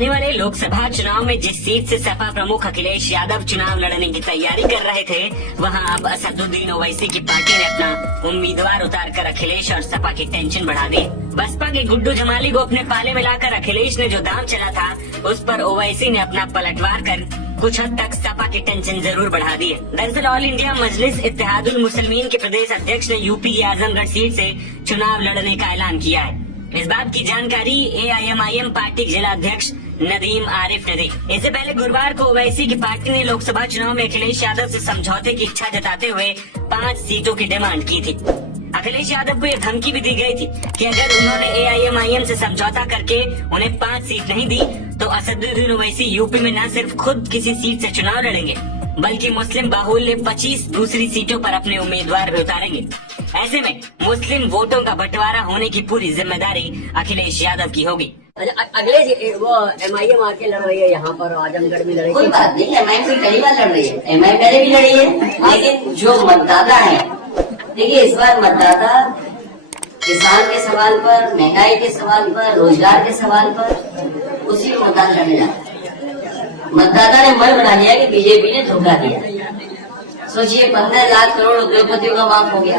आने वाले लोकसभा चुनाव में जिस सीट से सपा प्रमुख अखिलेश यादव चुनाव लड़ने की तैयारी कर रहे थे, वहां अब असदुद्दीन ओवैसी की पार्टी ने अपना उम्मीदवार उतारकर अखिलेश और सपा की टेंशन बढ़ा दी। बसपा के गुड्डू जमाली को अपने पाले में लाकर अखिलेश ने जो दाम चला था, उस पर ओवैसी ने अपना पलटवार कर कुछ हद तक सपा की टेंशन जरूर बढ़ा दी है। दरअसल ऑल इंडिया मजलिस इत्तेहादुल मुस्लिमीन के प्रदेश अध्यक्ष ने यूपी की आजमगढ़ सीट से चुनाव लड़ने का ऐलान किया है। इस बात की जानकारी AIMIM पार्टी के जिला अध्यक्ष नदीम आरिफ ने दी। इससे पहले गुरुवार को ओवैसी की पार्टी ने लोकसभा चुनाव में अखिलेश यादव से समझौते की इच्छा जताते हुए 5 सीटों की डिमांड की थी। अखिलेश यादव को यह धमकी भी दी गई थी कि अगर उन्होंने AIMIM से समझौता करके उन्हें 5 सीट नहीं दी तो असदुद्दीन ओवैसी यूपी में न सिर्फ खुद किसी सीट से चुनाव लड़ेंगे, बल्कि मुस्लिम बाहुल्य 25 दूसरी सीटों पर अपने उम्मीदवार भी उतारेंगे। ऐसे में मुस्लिम वोटों का बंटवारा होने की पूरी जिम्मेदारी अखिलेश यादव की होगी। अगले वो MIM आके लड़ रही है यहाँ पर, आजमगढ़ में लड़ेगी। कोई बात नहीं, MIM से पहली बार लड़ रही है, MIM पहले भी लड़ी है, लेकिन जो मतदाता है, देखिए इस बार मतदाता किसान के सवाल पर, महंगाई के सवाल पर, रोजगार के सवाल पर उसी में मतदान करने जाता है। मतदाता ने मन बना लिया कि बीजेपी ने धोखा दिया। सोचिए 15 लाख करोड़ उद्योगपतियों का माफ हो गया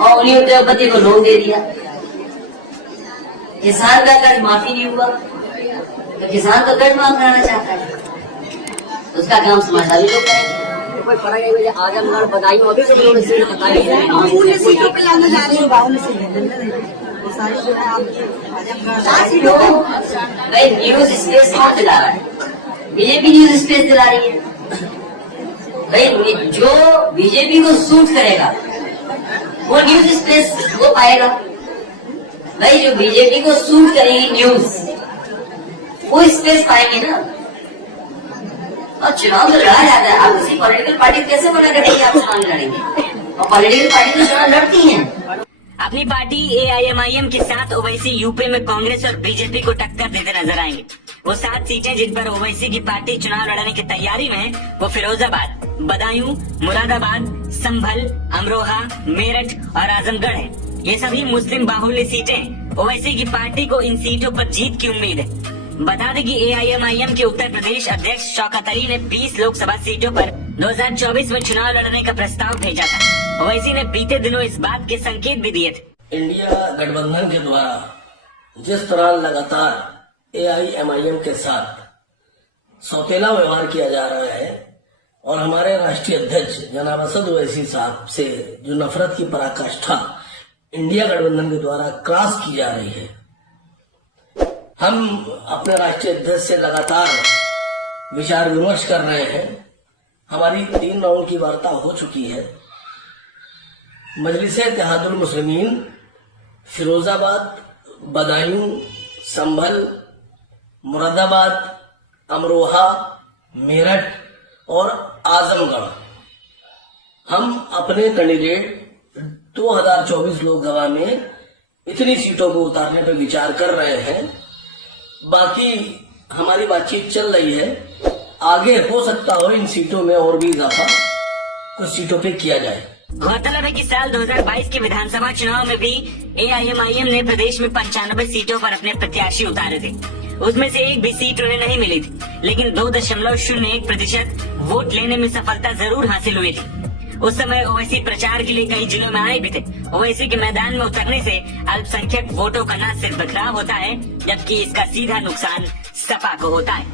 और उन्हीं उद्योगपति को लोन दे दिया। किसान का कर्ज माफी नहीं हुआ, तो किसान तो कर्ज माफ कराना चाहता है, उसका काम समाजवादी लोग करेंगे। कोई फर्क नहीं। आजमगढ़ बदायूं अभी तो उन्होंने सीट बताई है, सीटों पे लाने जा रही है, बावन से सारी जो है भाई न्यूज स्पेस कौन दिला रहा है? बीजेपी न्यूज स्पेस दिला रही है। भाई जो बीजेपी को सूट करेगा वो न्यूज स्पेस वो पाएगा। भाई जो बीजेपी को सूट करेगी न्यूज वो स्पेस पाएंगे ना। और चुनाव तो लड़ा जाता है, आप किसी पॉलिटिकल पार्टी कैसे मना करेंगे आप चुनाव लड़ेंगे? और पॉलिटिकल पार्टी तो चुनाव लड़ती हैं। अपनी पार्टी AIMIM के साथ ओवैसी यूपी में कांग्रेस और बीजेपी को टक्कर देते नजर आएंगे। वो 7 सीटें जिन पर ओवैसी की पार्टी चुनाव लड़ने की तैयारी में है, वो फिरोजाबाद, बदायूं, मुरादाबाद, संभल, अमरोहा, मेरठ और आजमगढ़ है। ये सभी मुस्लिम बाहुल्य सीटें। ओवैसी की पार्टी को इन सीटों पर जीत की उम्मीद है। बता दें कि AIMIM के उत्तर प्रदेश अध्यक्ष शौकत अली ने 20 लोकसभा सीटों पर 2024 में चुनाव लड़ने का प्रस्ताव भेजा था। ओवैसी ने बीते दिनों इस बात के संकेत भी दिए थे। इंडिया गठबंधन के द्वारा जिस तरह लगातार AIMIM के साथ सौतेला व्यवहार किया जा रहा है और हमारे राष्ट्रीय अध्यक्ष जनाब असद ओवैसी साहब से जो नफरत की पराकाष्ठा इंडिया गठबंधन के द्वारा क्रॉस की जा रही है, हम अपने राष्ट्रीय अध्यक्ष से लगातार विचार विमर्श कर रहे हैं। हमारी 3 राउंड की वार्ता हो चुकी है। मजलिस इत्तेहादुल मुस्लिमीन, फिरोजाबाद, बदायूं, संभल, मुरादाबाद, अमरोहा, मेरठ और आजमगढ़, हम अपने कैंडिडेट 2024 लोकसभा में इतनी सीटों को उतारने पर विचार कर रहे हैं। बाकी हमारी बातचीत चल रही है, आगे हो सकता हो इन सीटों में और भी इजाफा कुछ सीटों पे किया जाए। गौरतलब है कि साल 2022 के विधानसभा चुनाव में भी AIMIM ने प्रदेश में 95 सीटों पर अपने प्रत्याशी उतारे थे। उसमें से एक भी सीट उन्हें नहीं मिली थी, लेकिन 2.01% वोट लेने में सफलता जरूर हासिल हुई थी। उस समय ओवैसी प्रचार के लिए कई जिलों में आए भी थे। ओवैसी के मैदान में उतरने से अल्पसंख्यक वोटों का न सिर्फ बदलाव होता है, जबकि इसका सीधा नुकसान सपा को होता है।